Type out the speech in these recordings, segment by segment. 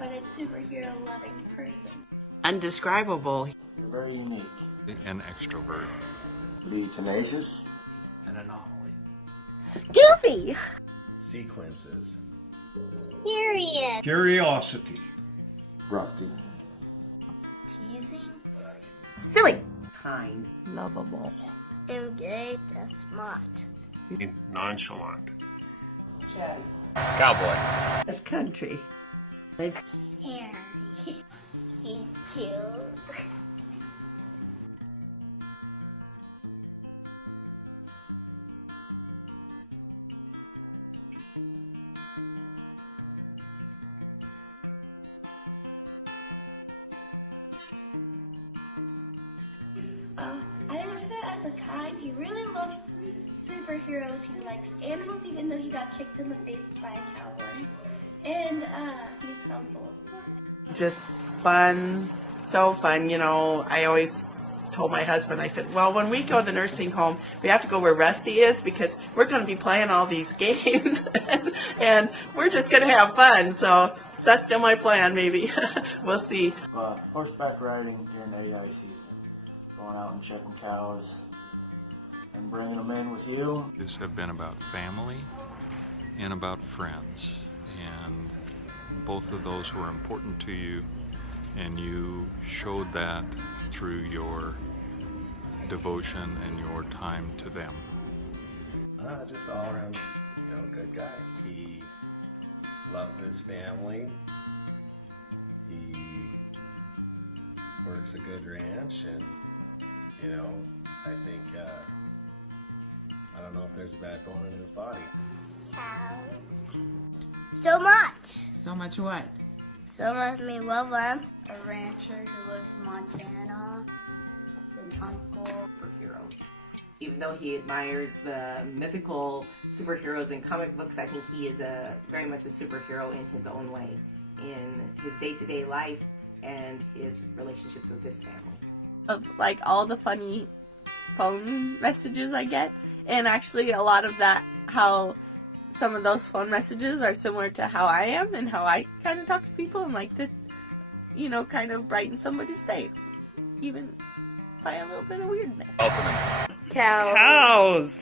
but a superhero-loving person. Undescribable. You're very unique. An extrovert. Be tenacious. An anomaly. Goofy. Sequences. Period. Curiosity. Rusty. Teasing. Silly. Kind. Lovable. Engaged and smart. Nonchalant. Chatty. Cowboy. That's country. Harry. He's cute. I identify as a kind. He really loves superheroes. He likes animals, even though he got kicked in the face by a cow once. And he's humble. Just fun, so fun. You know, I always told my husband, I said, well, when we go to the nursing home, we have to go where Rusty is because we're going to be playing all these games and we're just going to have fun. So that's still my plan, maybe. We'll see. Horseback riding during AI season. Going out and checking cows and bringing them in with you. These have been about family and about friends, and both of those were important to you, and you showed that through your devotion and your time to them. Just all around, good guy. He loves his family. He works a good ranch, and I think, I don't know if there's a bad bone in his body. Cows. So much. So much what? So much me love them. A rancher who lives in Montana. An uncle. Superheroes. Even though he admires the mythical superheroes in comic books, I think he is very much a superhero in his own way, in his day-to-day life and his relationships with his family. Of like all the funny phone messages I get, and actually a lot of that, how some of those phone messages are similar to how I am and how I kind of talk to people and like to, kind of brighten somebody's day, even by a little bit of weirdness. Cows.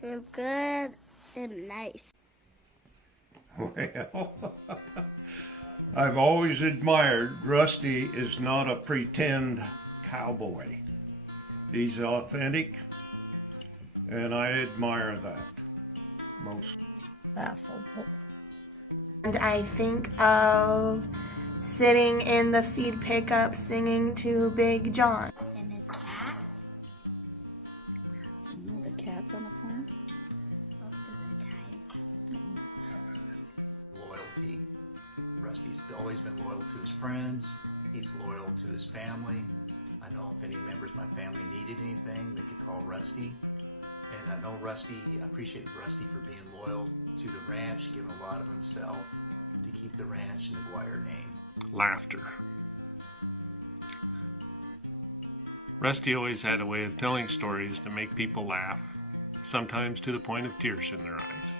They're good and nice. Well, I've always admired Rusty is not a pretend cowboy. He's authentic, and I admire that most. Laughable. And I think of sitting in the feed pickup singing to Big John. And his cats. The cats on the farm? Most of them died. Loyalty. Rusty's always been loyal to his friends. He's loyal to his family. I know if any members of my family needed anything, they could call Rusty. And I know I appreciate Rusty for being loyal to the ranch, giving a lot of himself to keep the ranch and the Dwyer name. Laughter. Rusty always had a way of telling stories to make people laugh, sometimes to the point of tears in their eyes.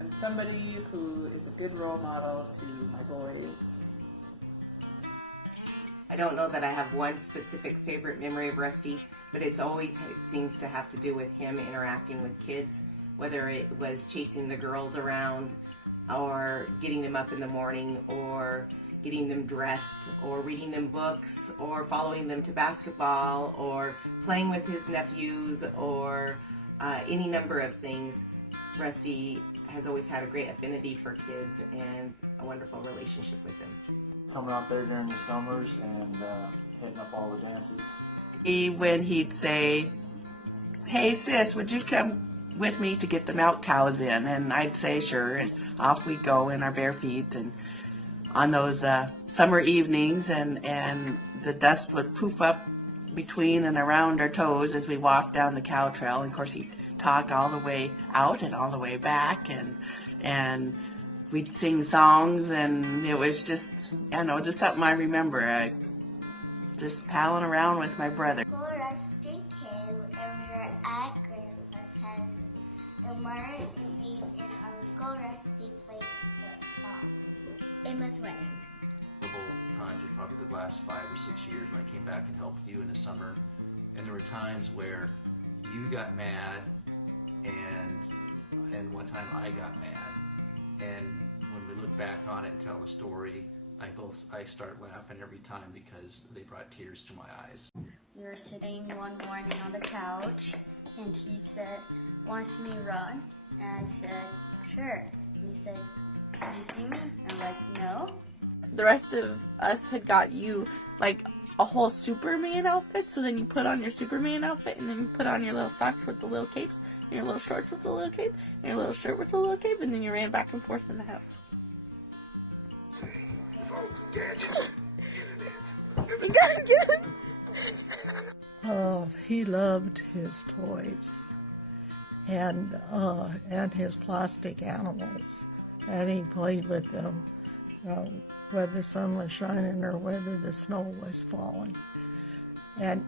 I'm somebody who is a good role model to my boys. I don't know that I have one specific favorite memory of Rusty, but it seems to have to do with him interacting with kids, whether it was chasing the girls around or getting them up in the morning or getting them dressed or reading them books or following them to basketball or playing with his nephews or any number of things. Rusty has always had a great affinity for kids and a wonderful relationship with them. Coming out there during the summers and hitting up all the dances. When he'd say, hey sis, would you come with me to get the milk cows in? And I'd say sure, and off we'd go in our bare feet and on those summer evenings, and the dust would poof up between and around our toes as we walked down the cow trail. And of course he'd talk all the way out and all the way back, and and we'd sing songs, and it was just, I don't know, just something I remember. Just palling around with my brother. Uncle Rusty came and we were at Grandpa's house, and Mara and me and Uncle Rusty played football. Emma's wedding. Times were probably the last 5 or 6 years when I came back and helped you in the summer, and there were times where you got mad, and one time I got mad, and when we look back on it and tell the story, I start laughing every time because they brought tears to my eyes. We were sitting one morning on the couch, and he said, "Want to see me run?" And I said, "Sure." And he said, "Did you see me?" And I'm like, "No." The rest of us had got you like a whole Superman outfit, so then you put on your Superman outfit, and then you put on your little socks with the little capes, and your little shorts with the little cape, and your little shirt with the little cape, and then you ran back and forth in the house. Oh, he loved his toys and his plastic animals, and he played with them whether the sun was shining or whether the snow was falling. And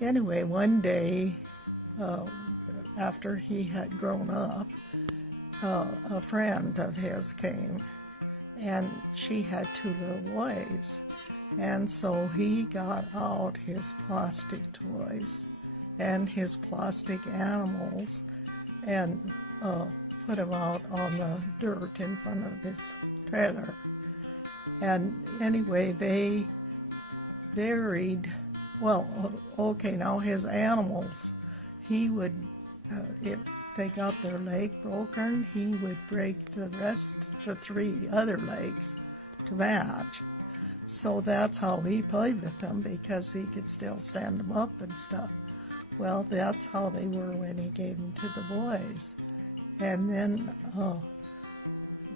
anyway, one day after he had grown up, a friend of his came, and she had 2 little boys. And so he got out his plastic toys and his plastic animals and put them out on the dirt in front of his trailer. And anyway, they buried, now his animals, he would, if they got their leg broken, he would break the 3 other legs to match. So that's how he played with them, because he could still stand them up and stuff. Well, that's how they were when he gave them to the boys. And then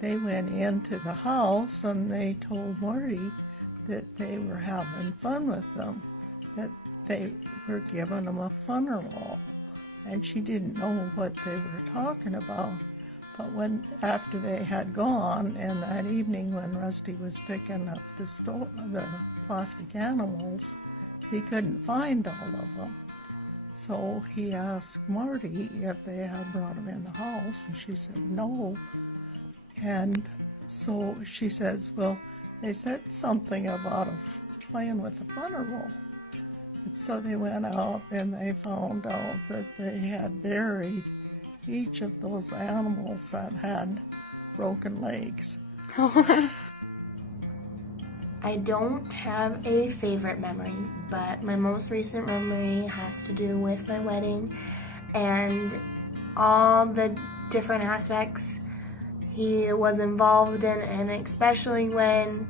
they went into the house and they told Marty that they were having fun with them, that they were giving them a funeral. And she didn't know what they were talking about. But after they had gone, and that evening when Rusty was picking up the plastic animals, he couldn't find all of them. So he asked Marty if they had brought them in the house, and she said no. And so she says, well, they said something about playing with a funeral. And so they went out and they found out that they had buried each of those animals that had broken legs. I don't have a favorite memory, but my most recent memory has to do with my wedding and all the different aspects he was involved in, and especially when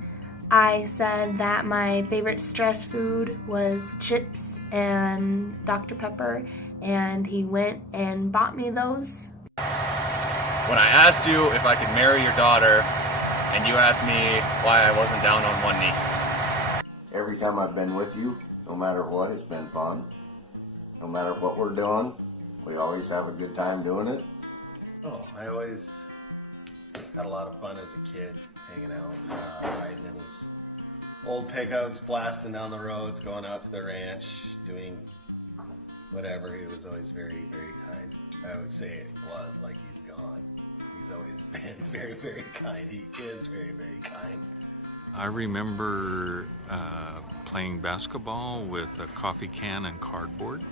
I said that my favorite stress food was chips and Dr. Pepper, and he went and bought me those. When I asked you if I could marry your daughter, and you asked me why I wasn't down on one knee. Every time I've been with you, no matter what, it's been fun. No matter what we're doing, we always have a good time doing it. Oh, I always had a lot of fun as a kid, hanging out, riding in his old pickups, blasting down the roads, going out to the ranch, doing whatever. He was always very, very kind. I would say it was like he's gone. He's always been very, very kind. He is very, very kind. I remember playing basketball with a coffee can and cardboard.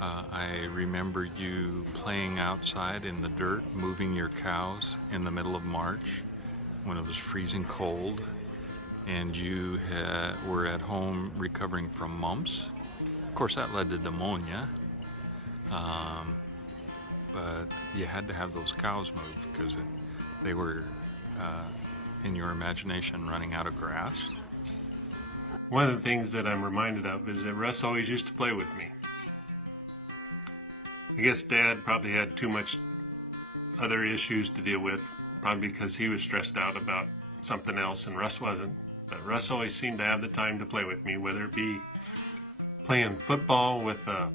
I remember you playing outside in the dirt, moving your cows in the middle of March when it was freezing cold, and you were at home recovering from mumps. Of course, that led to pneumonia, but you had to have those cows moved because they were, in your imagination, running out of grass. One of the things that I'm reminded of is that Russ always used to play with me. I guess Dad probably had too much other issues to deal with, probably because he was stressed out about something else and Russ wasn't. But Russ always seemed to have the time to play with me, whether it be playing football with a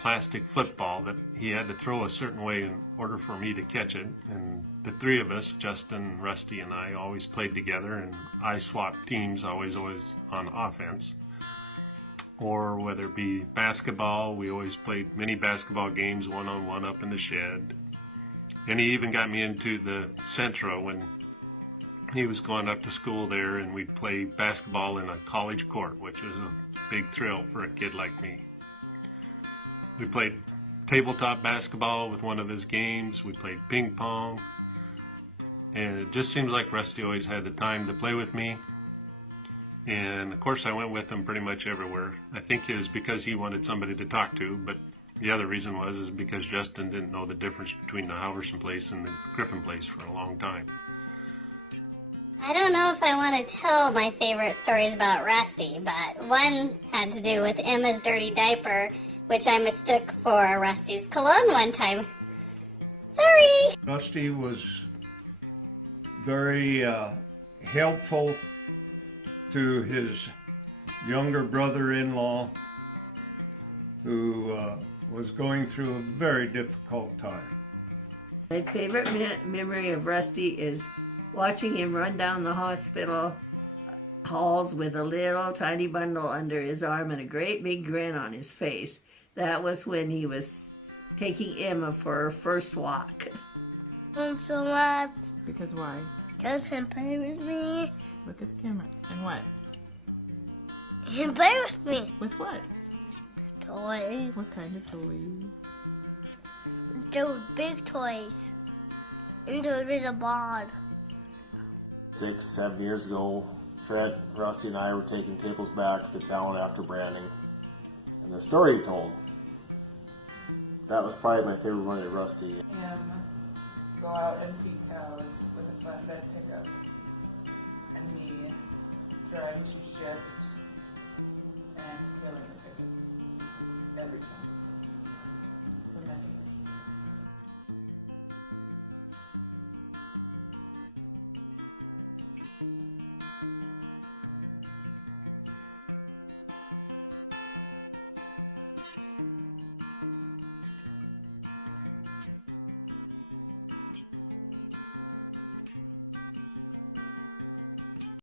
plastic football that he had to throw a certain way in order for me to catch it. And the three of us, Justin, Rusty, and I, always played together, and I swapped teams, always on offense. Or whether it be basketball, we always played mini basketball games one-on-one up in the shed. And he even got me into the Centro when he was going up to school there, and we'd play basketball in a college court, which was a big thrill for a kid like me. We played tabletop basketball with one of his games. We played ping pong. And it just seems like Rusty always had the time to play with me. And of course I went with him pretty much everywhere. I think it was because he wanted somebody to talk to, but the other reason is because Justin didn't know the difference between the Halverson place and the Griffin place for a long time. I don't know if I want to tell my favorite stories about Rusty, but one had to do with Emma's dirty diaper, which I mistook for Rusty's cologne one time. Sorry! Rusty was very helpful to his younger brother-in-law, who was going through a very difficult time. My favorite memory of Rusty is watching him run down the hospital halls with a little tiny bundle under his arm and a great big grin on his face. That was when he was taking Emma for her first walk. Thanks so much. Because why? Because he play with me. Look at the camera. And what? He play with me. With what? Toys. What kind of toys? Those big toys. And those little ball. 6, 7 years ago, Fred, Rusty, and I were taking tables back to town after branding. And the story he told, that was probably my favorite one of Rusty. Go out and feed cows with a flatbed pickup. And me driving to shift and filling the chicken every time.